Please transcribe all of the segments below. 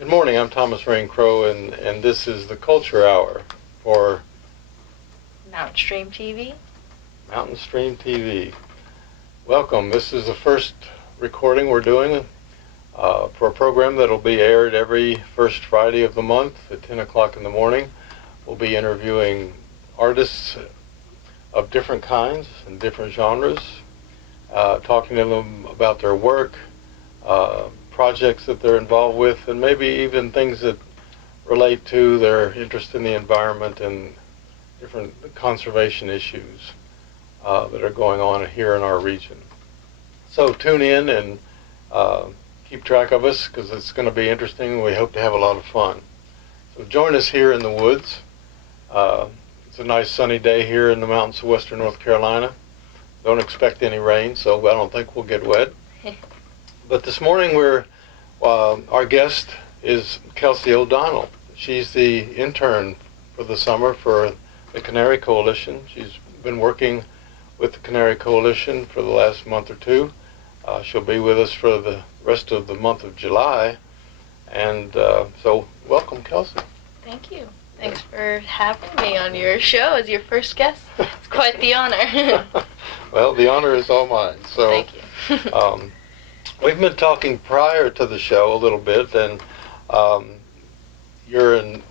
Good morning, I'm Thomas Rain Crowe, and this is the Culture Hour for MountainStream TV. MountainStream TV. Welcome. This is the first recording we're doing for a program that will be aired every first Friday of the month at 10 o'clock in the morning. We'll be interviewing artists of different kinds and different genres, talking to them about their work, projects that they're involved with, and maybe even things that relate to their interest in the environment and different conservation issues that are going on here in our region. So tune in and keep track of us, because it's going to be interesting. We hope to have a lot of fun. So join us here in the woods. It's a nice sunny day here in the mountains of western North Carolina. Don't expect any rain, so I don't think we'll get wet. But this morning our guest is Kelsey O'Donnell. She's the intern for the summer for the Canary Coalition. She's been working with the Canary Coalition for the last month or two. She'll be with us for the rest of the month of July. And so welcome, Kelsey. Thank you. Thanks for having me on your show as your first guest. It's quite the honor. Well, the honor is all mine. So, thank you. We've been talking prior to the show a little bit, and you're an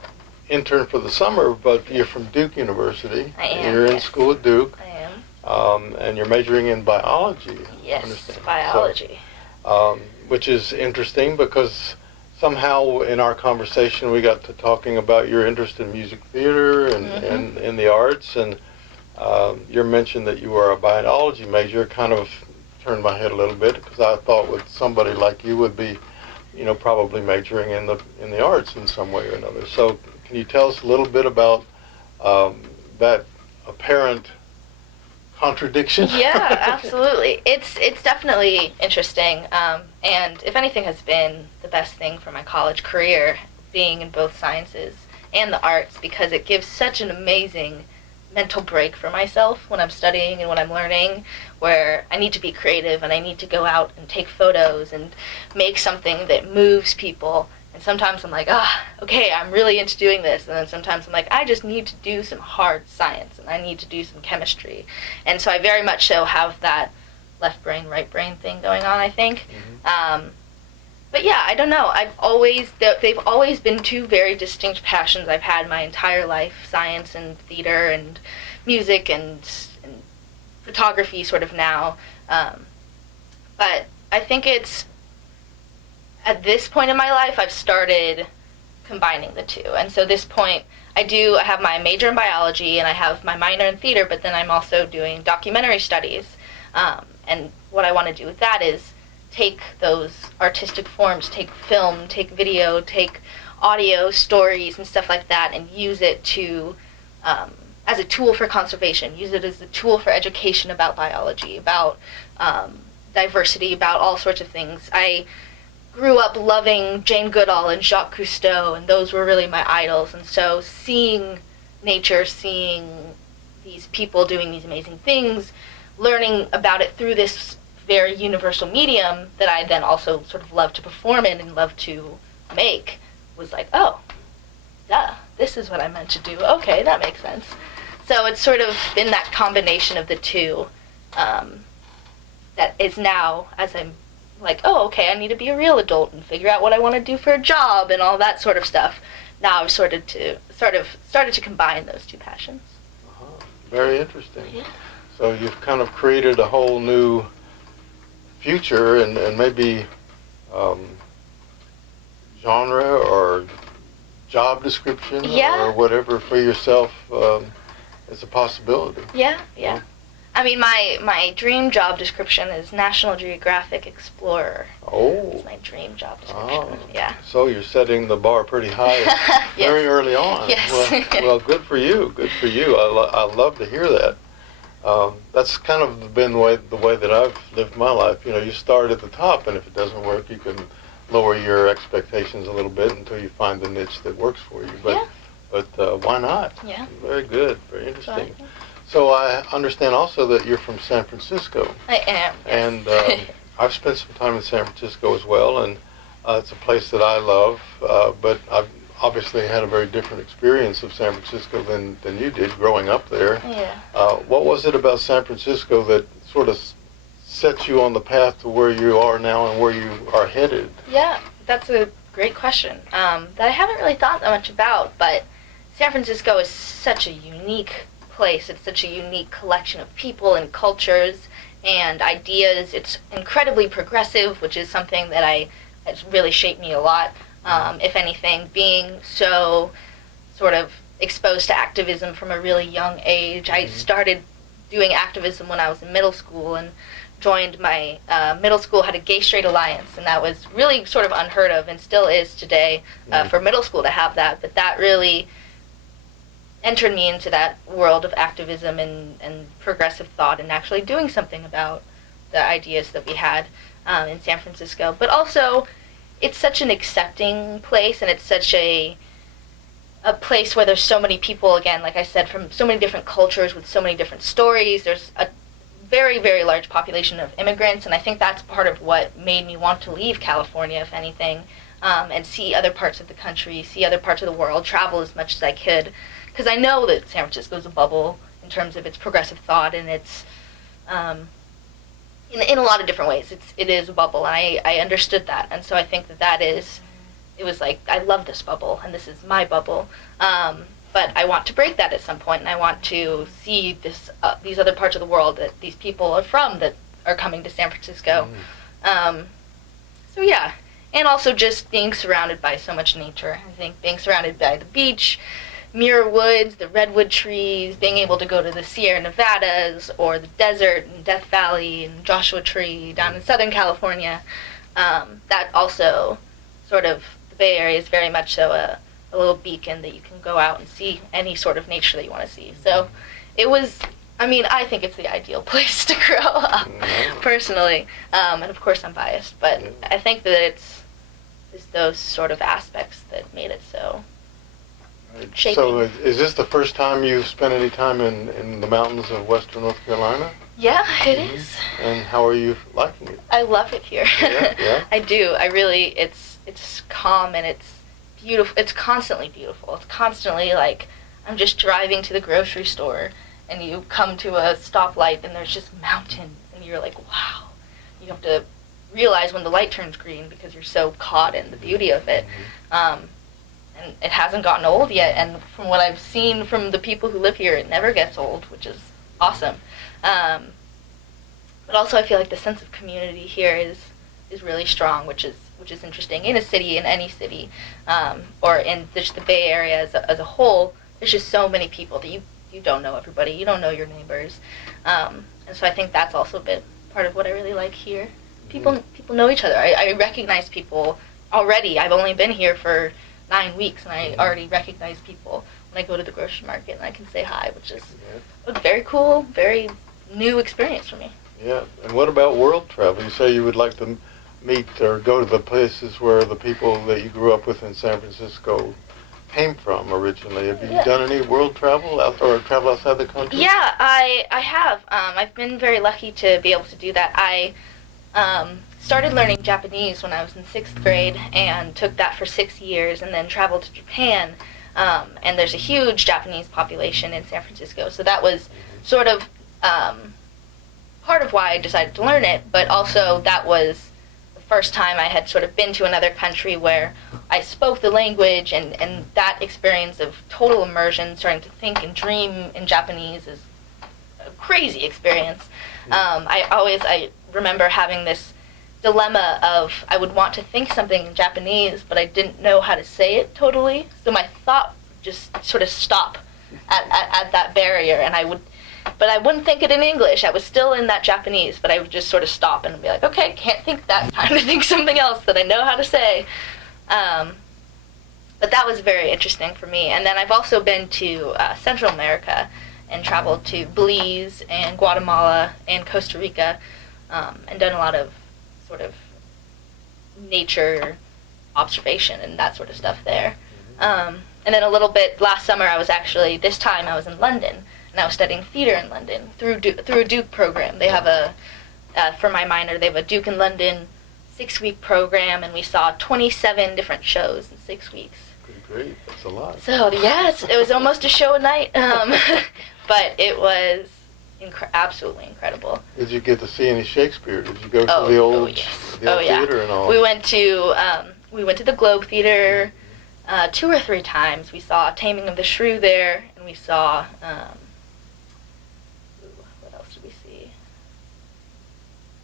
intern for the summer, but you're from Duke University. I am. You're in school at Duke. I am. And you're majoring in biology. Yes, biology. So, which is interesting because somehow in our conversation we got to talking about your interest in music theater and in the arts, and your mention that you were a biology major kind of turned my head a little bit, because I thought with somebody like you would be, probably majoring in the arts in some way or another. So can you tell us a little bit about that apparent contradiction? Yeah, absolutely. It's definitely interesting, and if anything has been the best thing for my college career, being in both sciences and the arts, because it gives such an amazing mental break for myself when I'm studying and when I'm learning, where I need to be creative and I need to go out and take photos and make something that moves people. And sometimes I'm like, okay, I'm really into doing this. And then sometimes I'm like, I just need to do some hard science and I need to do some chemistry. And so I very much so have that left brain, right brain thing going on, I think. But yeah, I don't know. They've always been two very distinct passions I've had my entire life: science and theater and music and photography sort of now. But I think it's, at this point in my life, I've started combining the two. And so this point, I have my major in biology and I have my minor in theater, but then I'm also doing documentary studies. And what I want to do with that is take those artistic forms, take film, take video, take audio stories and stuff like that, and use it to as a tool for conservation, use it as a tool for education about biology, about diversity, about all sorts of things. I grew up loving Jane Goodall and Jacques Cousteau, and those were really my idols. And so seeing nature, seeing these people doing these amazing things, learning about it through this very universal medium that I then also sort of love to perform in and love to make, was like, oh, duh, this is what I meant to do. Okay, that makes sense. So it's sort of been that combination of the two that is now, as I'm like, oh, okay, I need to be a real adult and figure out what I want to do for a job and all that sort of stuff. Now I've started to combine those two passions. Very interesting. Yeah. So you've kind of created a whole new future and maybe genre or job description or whatever for yourself as a possibility. Yeah. I mean, my dream job description is National Geographic Explorer. Oh. It's my dream job description. Yeah. So you're setting the bar pretty high very early on. Yes. Well, good for you. Good for you. I love to hear that. That's kind of been the way that I've lived my life. You start at the top, and if it doesn't work, you can lower your expectations a little bit until you find the niche that works for you. But why not? Yeah. Very good. Very interesting. So I understand also that you're from San Francisco. I am. Yes. And I've spent some time in San Francisco as well, and It's a place that I love, but I've obviously had a very different experience of San Francisco than you did growing up there. Yeah. What was it about San Francisco that sort of set you on the path to where you are now and where you are headed? Yeah, that's a great question that I haven't really thought that much about, but San Francisco is such a unique place. It's such a unique collection of people and cultures and ideas. It's incredibly progressive, which is something that has really shaped me a lot. If anything, being so sort of exposed to activism from a really young age. I started doing activism when I was in middle school and joined my middle school had a gay straight alliance, and that was really sort of unheard of and still is today for middle school to have that. But that really entered me into that world of activism and progressive thought and actually doing something about the ideas that we had in San Francisco. But also, it's such an accepting place, and it's such a place where there's so many people, again, like I said, from so many different cultures with so many different stories. There's a very, very large population of immigrants, and I think that's part of what made me want to leave California, if anything, and see other parts of the country, see other parts of the world, travel as much as I could, because I know that San Francisco is a bubble in terms of its progressive thought, and it's in a lot of different ways. It is a bubble, and I understood that, and so I think it was like, I love this bubble, and this is my bubble, but I want to break that at some point, and I want to see these other parts of the world that these people are from that are coming to San Francisco. So yeah, and also just being surrounded by so much nature. I think being surrounded by the beach, Muir Woods, the redwood trees, being able to go to the Sierra Nevadas or the desert and Death Valley and Joshua Tree down in Southern California, that also sort of, the Bay Area is very much so a little beacon that you can go out and see any sort of nature that you want to see. So it was, I mean, I think it's the ideal place to grow up, personally. And of course I'm biased, but I think that it's those sort of aspects that made it so shaping. So is this the first time you've spent any time in the mountains of western North Carolina? Yeah, it is. And how are you liking it? I love it here. Yeah. I do. I really, it's calm and it's beautiful. It's constantly beautiful. It's constantly like, I'm just driving to the grocery store and you come to a stoplight and there's just mountains and you're like, wow. You have to realize when the light turns green because you're so caught in the beauty of it. And it hasn't gotten old yet, and from what I've seen from the people who live here, it never gets old, which is awesome. But also I feel like the sense of community here is really strong, which is interesting. In a city, in any city, or in just the Bay Area as a whole, there's just so many people that you don't know everybody, you don't know your neighbors. And so I think that's also a bit part of what I really like here. People know each other. I recognize people already. I've only been here for 9 weeks, and I already recognize people when I go to the grocery market, and I can say hi, which is a very cool, very new experience for me. Yeah, and what about world travel? You say you would like to meet or go to the places where the people that you grew up with in San Francisco came from originally. Have you done any world travel or travel outside the country? Yeah, I have. I've been very lucky to be able to do that. I started learning Japanese when I was in 6th grade and took that for 6 years and then traveled to Japan. And there's a huge Japanese population in San Francisco, so that was sort of part of why I decided to learn it, but also that was the first time I had sort of been to another country where I spoke the language, and that experience of total immersion, starting to think and dream in Japanese is a crazy experience. I remember having this dilemma of I would want to think something in Japanese, but I didn't know how to say it totally, so my thought just sort of stop at that barrier, and I wouldn't think it in English. I was still in that Japanese, but I would just sort of stop and be like, okay, can't think that, time to think something else that I know how to say. But that was very interesting for me. And then I've also been to Central America and traveled to Belize and Guatemala and Costa Rica, and done a lot of sort of nature observation and that sort of stuff there. And then a little bit last summer, this time I was in London, and I was studying theater in London through a Duke program. They have for my minor, they have a Duke in London 6-week program, and we saw 27 different shows in 6 weeks. Good grief, that's a lot. So, yes, it was almost a show a night, but it was absolutely incredible. Did you get to see any Shakespeare? Did you go to the old theater and all? We went to the Globe Theater 2 or 3 times. We saw Taming of the Shrew there, and we saw, what else did we see?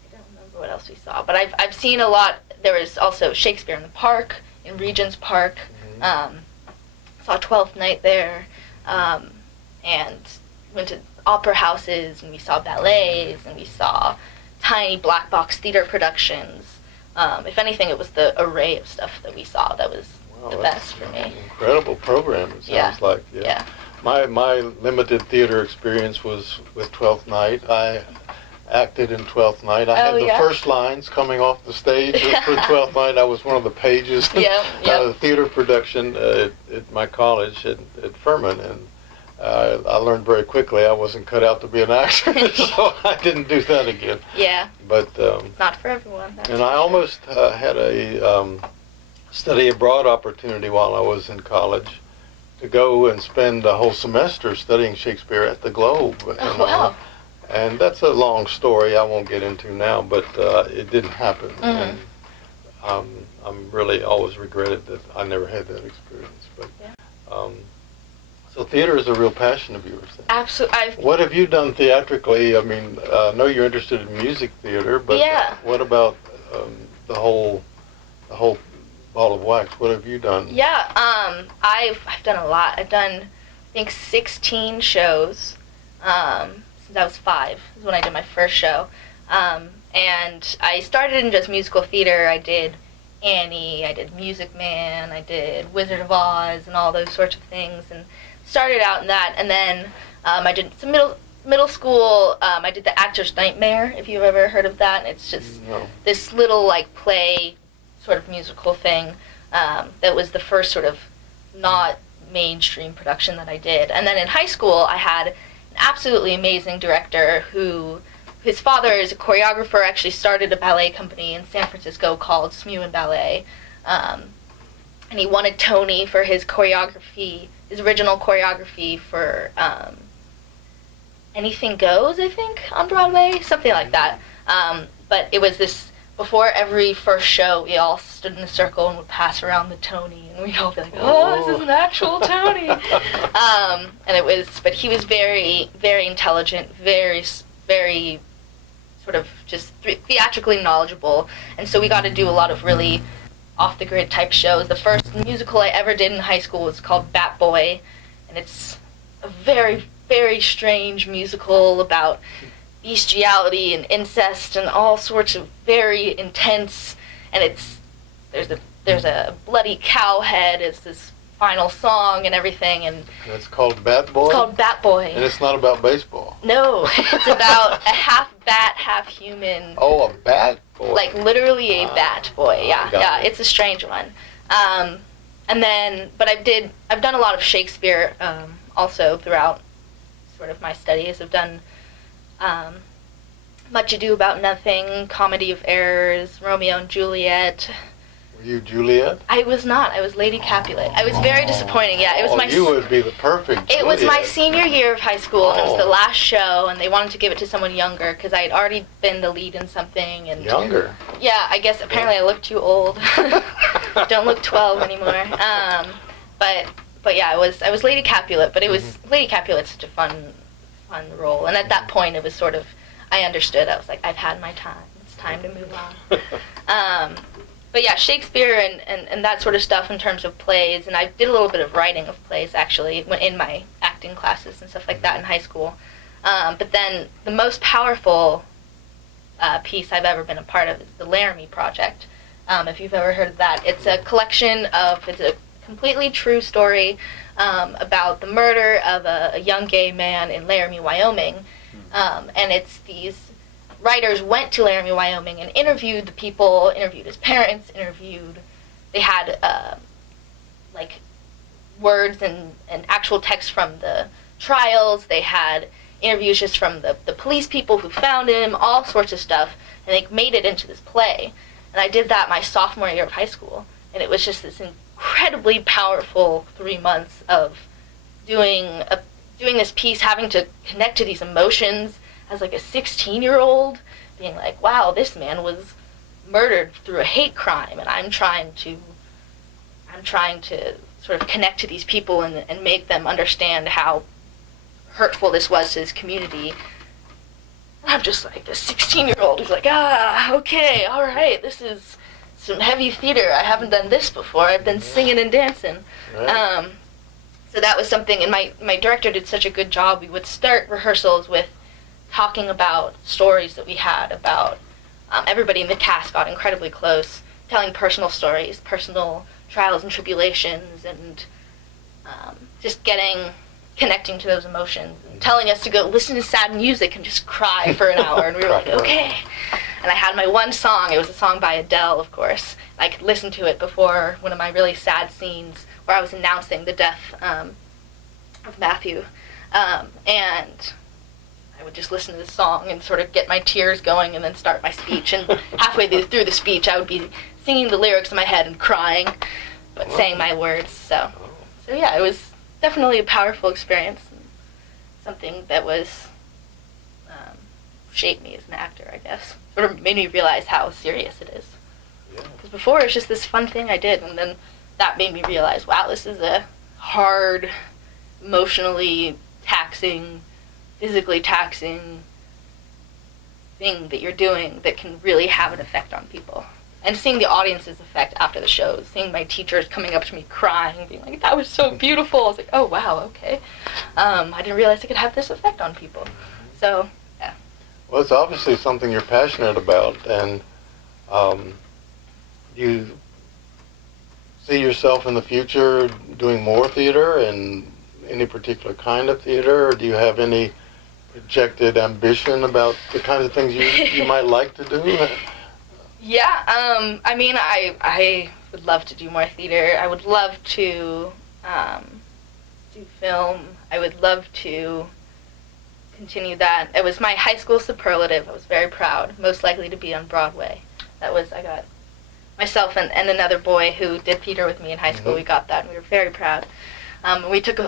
I don't remember what else we saw, but I've seen a lot. There was also Shakespeare in the Park, in Regent's Park. Saw Twelfth Night there, and went to opera houses, and we saw ballets, and we saw tiny black box theater productions. If anything, it was the array of stuff that we saw that was the best for me. Incredible program, it sounds like. Yeah. My limited theater experience was with Twelfth Night. I acted in Twelfth Night. I had the first lines coming off the stage for Twelfth Night. I was one of the pages in the theater production at my college at Furman, and I learned very quickly I wasn't cut out to be an actor, so I didn't do that again. Yeah. But it's not for everyone. And I almost had a study abroad opportunity while I was in college to go and spend a whole semester studying Shakespeare at the Globe. Oh, wow. And that's a long story I won't get into now, but it didn't happen. And I'm really always regretted that I never had that experience. But so theater is a real passion of yours, then. Absolutely. What have you done theatrically? I mean, I know you're interested in music theater, but what about the whole ball of wax? What have you done? Yeah, I've done a lot. I've done, I think, 16 shows since I was 5 is when I did my first show. And I started in just musical theater. I did Annie, I did Music Man, I did Wizard of Oz, and all those sorts of things, and started out in that. And then I did some middle school. I did The Actor's Nightmare, if you've ever heard of that. It's just this little play sort of musical thing that was the first sort of not mainstream production that I did. And then in high school, I had an absolutely amazing director who, his father is a choreographer, actually started a ballet company in San Francisco called Smew and Ballet. And he won a Tony for his choreography, his original choreography for Anything Goes, I think, on Broadway, something like that. But it was this, before every first show, we all stood in a circle and would pass around the Tony, and we'd all be like, oh, this is an actual Tony. And it was, but he was very, very intelligent, very sort of just theatrically knowledgeable, and so we got to do a lot of really off-the-grid type shows. The first musical I ever did in high school was called Bat Boy, and it's a very, very strange musical about bestiality and incest and all sorts of very intense, and there's a bloody cow head as this final song and everything, and it's called Bat Boy? It's called Bat Boy. And it's not about baseball? No, it's about a half bat, half human. Oh, a bat boy. Like literally a bat boy. Yeah, it's a strange one. And then, but I've done a lot of Shakespeare also throughout sort of my studies. I've done Much Ado About Nothing, Comedy of Errors, Romeo and Juliet. Were you Juliet? I was not. I was Lady Capulet. I was very disappointing. Yeah, it was my. You would be the perfect Juliet. It was my senior year of high school, and it was the last show, and they wanted to give it to someone younger because I had already been the lead in something. And younger? Yeah, I guess apparently I look too old. Don't look 12 anymore. But yeah, I was Lady Capulet, but it was Lady Capulet's such a fun role, and at that point it was sort of, I understood. I was like, I've had my time. It's time to move on. But yeah, Shakespeare and that sort of stuff in terms of plays, and I did a little bit of writing of plays actually in my acting classes and stuff like that in high school. But then the most powerful piece I've ever been a part of is the Laramie Project. If you've ever heard of that, it's a collection of, it's a completely true story about the murder of a young gay man in Laramie, Wyoming. And it's these writers went to Laramie, Wyoming and interviewed the people, interviewed his parents, they had words and actual text from the trials, they had interviews just from the police people who found him, all sorts of stuff, and they made it into this play. And I did that my sophomore year of high school. And it was just this incredibly powerful 3 months of doing this piece, having to connect to these emotions as like a 16-year-old, being like, wow, this man was murdered through a hate crime, and I'm trying to sort of connect to these people and make them understand how hurtful this was to this community. And I'm just like this 16-year-old who's like, okay, all right, this is some heavy theater. I haven't done this before. I've been singing and dancing. Right. So that was something, and my director did such a good job. We would start rehearsals with talking about stories that we had about everybody in the cast got incredibly close, telling personal stories, personal trials and tribulations, and just connecting to those emotions, and telling us to go listen to sad music and just cry for an hour, and we were like, okay. And I had my one song. It was a song by Adele, of course. I could listen to it before one of my really sad scenes where I was announcing the death of Matthew, and I would just listen to the song and sort of get my tears going and then start my speech. And halfway through the speech, I would be singing the lyrics in my head and crying, but saying my words. So yeah, it was definitely a powerful experience, and something that was shaped me as an actor, I guess. Sort of made me realize how serious it is. Because before, it was just this fun thing I did, and then that made me realize, wow, this is a hard, emotionally taxing, physically taxing thing that you're doing that can really have an effect on people. And seeing the audience's effect after the shows, seeing my teachers coming up to me crying, being like, that was so beautiful. I was like, oh, wow, okay. I didn't realize it could have this effect on people. So, yeah. Well, it's obviously something you're passionate about, and you see yourself in the future doing more theater, and any particular kind of theater, or do you have any projected ambition about the kinds of things you might like to do? Yeah, I mean, I would love to do more theater. I would love to do film. I would love to continue that. It was my high school superlative. I was very proud. Most likely to be on Broadway. I got myself and another boy who did theater with me in high school. Mm-hmm. We got that, and we were very proud. We took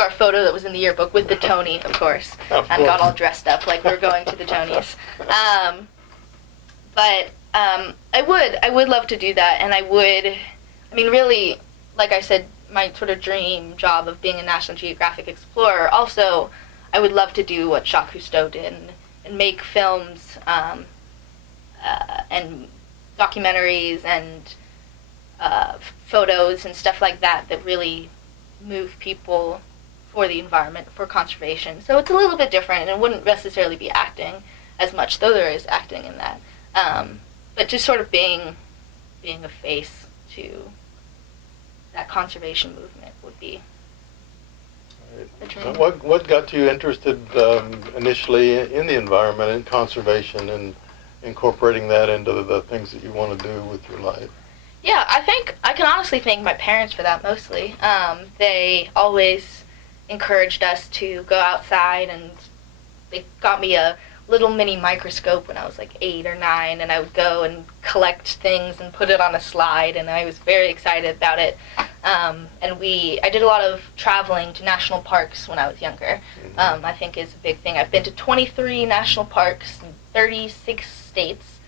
our photo that was in the yearbook with the Tony, of course, and got all dressed up like we were going to the Tonys. But I would love to do that, and really, like I said, my sort of dream job of being a National Geographic explorer. Also, I would love to do what Jacques Cousteau did and make films and documentaries and photos and stuff like that really move people for the environment, for conservation. So it's a little bit different, and it wouldn't necessarily be acting as much, though there is acting in that. But just sort of being a face to that conservation movement would be the dream. So what got you interested initially in the environment and conservation and incorporating that into the things that you want to do with your life? Yeah, I can honestly thank my parents for that mostly. They always encouraged us to go outside, and they got me a little mini microscope when I was like 8 or 9, and I would go and collect things and put it on a slide, and I was very excited about it. And I did a lot of traveling to national parks when I was younger. I think is a big thing. I've been to 23 national parks in 36 states,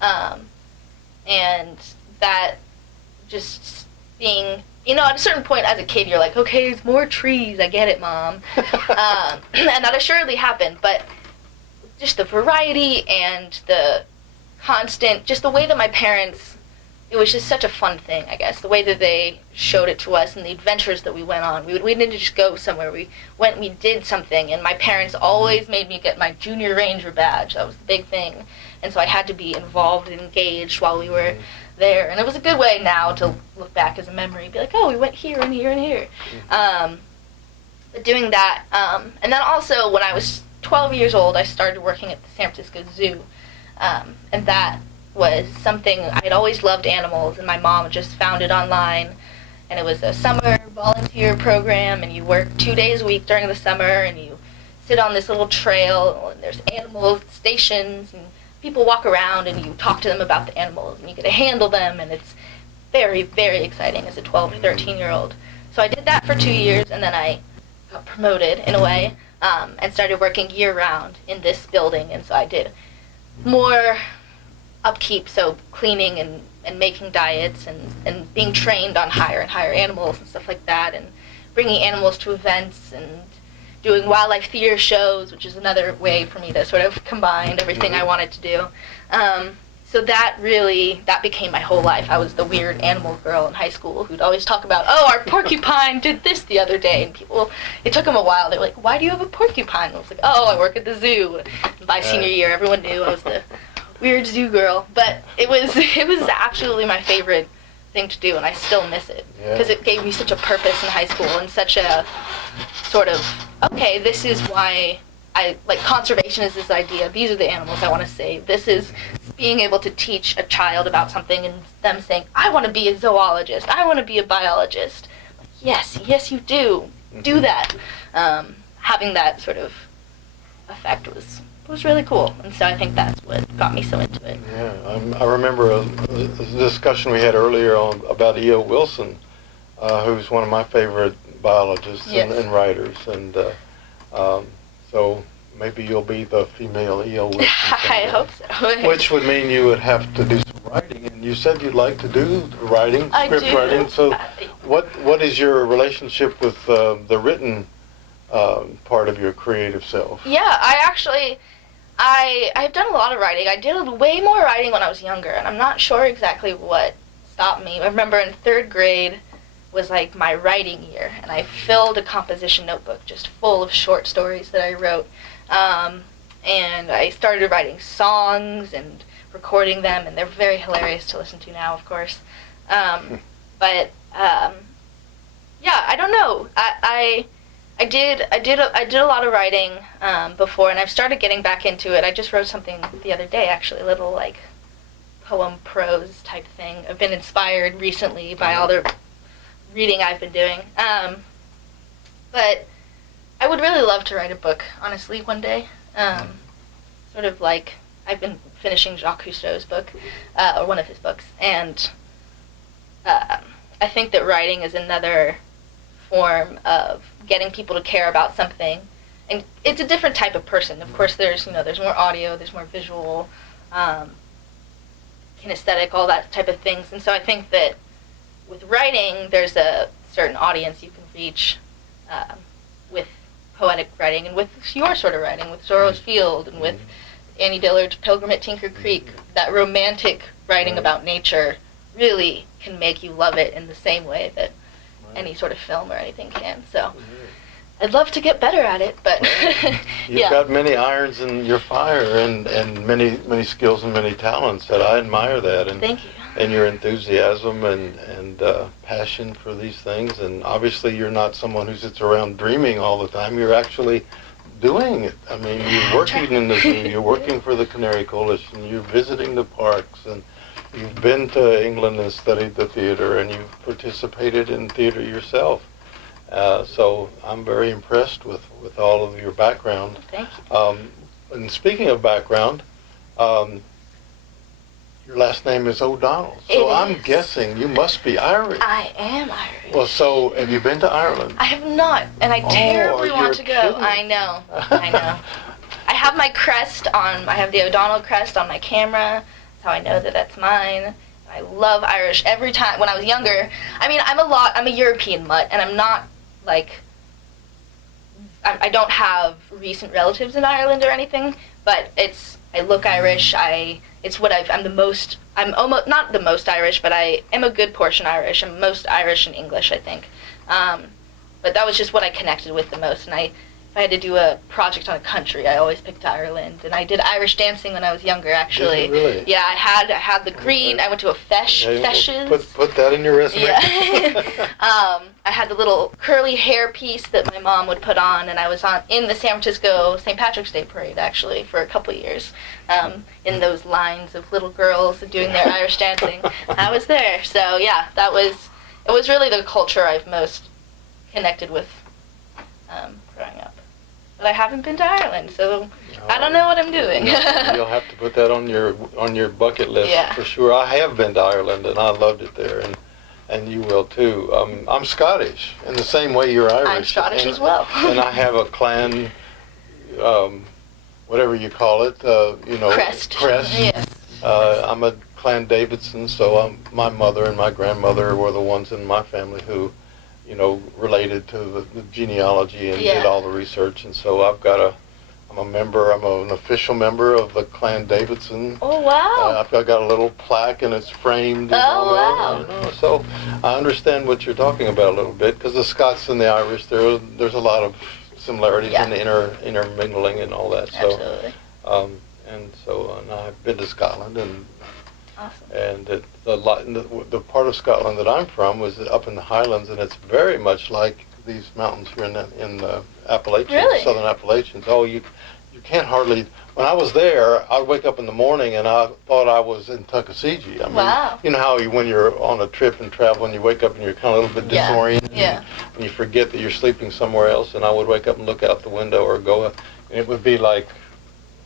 and that just being, at a certain point as a kid, you're like, okay, it's more trees, I get it, Mom. And that assuredly happened, but just the variety and the constant, just the way that my parents, it was just such a fun thing, I guess, the way that they showed it to us and the adventures that we went on. We didn't just go somewhere. We went and we did something, and my parents always made me get my junior ranger badge. That was the big thing. And so I had to be involved and engaged while we were there. And it was a good way now to look back as a memory, be like, oh, we went here and here and here. But doing that, and then also when I was 12 years old, I started working at the San Francisco Zoo. And that was something, I had always loved animals, and my mom just found it online. And it was a summer volunteer program, and you work 2 days a week during the summer, and you sit on this little trail, and there's animal stations and people walk around and you talk to them about the animals and you get to handle them, and it's very, very exciting as a 12 or 13-year-old. So I did that for 2 years, and then I got promoted in a way, and started working year-round in this building, and so I did more upkeep, so cleaning and making diets and being trained on higher and higher animals and stuff like that, and bringing animals to events and doing wildlife theater shows, which is another way for me to sort of combine everything I wanted to do. So that became my whole life. I was the weird animal girl in high school who'd always talk about, oh, our porcupine did this the other day. And people, it took them a while. They were like, why do you have a porcupine? And I was like, oh, I work at the zoo. And by senior year, everyone knew I was the weird zoo girl. But it was absolutely my favorite thing to do, and I still miss it. Because it gave me such a purpose in high school and such a sort of, okay, this is why I like conservation is this idea. These are the animals I want to save. This is being able to teach a child about something and them saying, I want to be a zoologist. I want to be a biologist. Like, yes, you do. Do that. Having that sort of effect was really cool. And so I think that's what got me so into it. Yeah, I remember a discussion we had earlier about E.O. Wilson, who's one of my favorite biologists and writers. And so maybe you'll be the female E.O. Wilson. I hope so. Which would mean you would have to do some writing. And you said you'd like to do writing, script writing. So what is your relationship with the written part of your creative self? Yeah, I've done a lot of writing. I did way more writing when I was younger, and I'm not sure exactly what stopped me. I remember in 3rd grade was like my writing year, and I filled a composition notebook just full of short stories that I wrote. And I started writing songs and recording them, and they're very hilarious to listen to now, of course. But I don't know. I did a lot of writing before, and I've started getting back into it. I just wrote something the other day, actually, a little like poem prose type thing. I've been inspired recently by all the reading I've been doing. But I would really love to write a book, honestly, one day. Sort of like I've been finishing Jacques Cousteau's book, or one of his books, and I think that writing is another form of getting people to care about something. And it's a different type of person. Of course, there's more audio, there's more visual, kinesthetic, all that type of things. And so I think that with writing, there's a certain audience you can reach with poetic writing and with your sort of writing, with Zorro's Field and with Annie Dillard's Pilgrim at Tinker Creek. That romantic writing about nature really can make you love it in the same way that any sort of film or anything can. So I'd love to get better at it, but You've got many irons in your fire and many skills and many talents that I admire that. And thank you. And your enthusiasm and passion for these things. And obviously you're not someone who sits around dreaming all the time. You're actually doing it. I mean, you're working in the zoo, you're working for the Canary Coalition, you're visiting the parks, and you've been to England and studied the theater, and you've participated in theater yourself. So I'm very impressed with all of your background. Thank you. And speaking of background, your last name is O'Donnell, so I'm guessing you must be Irish. I am Irish. Well, so have you been to Ireland? I have not, and I terribly want to go. Kidding. I know. I have my crest on, I have the O'Donnell crest on my camera. That's how I know that that's mine. I love Irish every time. When I was younger, I mean, I'm a European mutt, and I'm not, like, I don't have recent relatives in Ireland or anything, but I look Irish, I'm almost, not the most Irish, but I am a good portion Irish. I'm most Irish and English, I think. But that was just what I connected with the most, and if I had to do a project on a country, I always picked Ireland. And I did Irish dancing when I was younger, actually. Did you really? Yeah, I had the green. I went to a feshes. Put that in your resume. Yeah. I had the little curly hair piece that my mom would put on, and I was in the San Francisco St. Patrick's Day parade, actually, for a couple of years, in those lines of little girls doing their Irish dancing. I was there. So, yeah, it was really the culture I've most connected with growing up. but I haven't been to Ireland, so I don't know what I'm doing. You'll have to put that on your bucket list for sure. I have been to Ireland and I loved it there, and you will too. I'm Scottish in the same way you're Irish. I'm Scottish as well. And I have a clan, whatever you call it, Crest. Yes. I'm a Clan Davidson, so my mother and my grandmother were the ones in my family who, related to the genealogy and did all the research, and so I'm an official member of the Clan Davidson. Oh, wow. I've got a little plaque and it's framed. Wow. So I understand what you're talking about a little bit, because the Scots and the Irish, there's a lot of similarities and intermingling and all that. So, absolutely. And I've been to Scotland, and awesome. And the part of Scotland that I'm from was up in the Highlands, and it's very much like these mountains here in the Appalachians, Southern Appalachians. Oh, you can't hardly. When I was there, I'd wake up in the morning and I thought I was in Tuckasegee. I mean, wow. You know how when you're on a trip and travel and you wake up and you're kind of a little bit disoriented, and you forget that you're sleeping somewhere else. And I would wake up and look out the window or go, and it would be like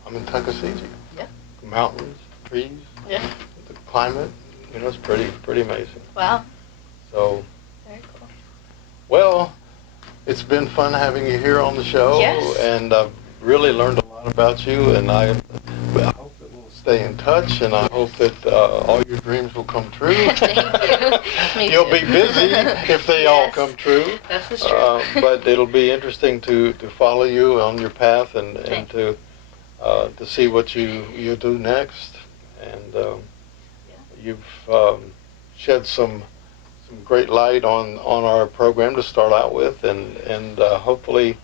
I'm in Tuckasegee. Yeah. Mountains, trees. Yeah. The climate, it's pretty amazing. Wow. So. Very cool. Well, it's been fun having you here on the show. Yes. And I've really learned a lot about you, and I hope that we'll stay in touch, and I hope that all your dreams will come true. Thank you. You'll be busy if they all come true. This is true. But it'll be interesting to follow you on your path and to see what you do next. And you've shed some great light on our program to start out with, and hopefully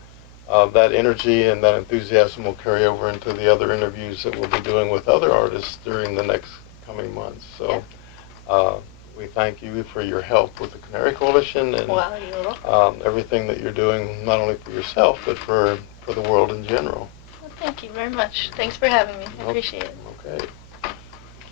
that energy and that enthusiasm will carry over into the other interviews that we'll be doing with other artists during the next coming months. So we thank you for your help with the Canary Coalition and everything that you're doing, not only for yourself, but for the world in general. Well, thank you very much. Thanks for having me. I appreciate it. Okay.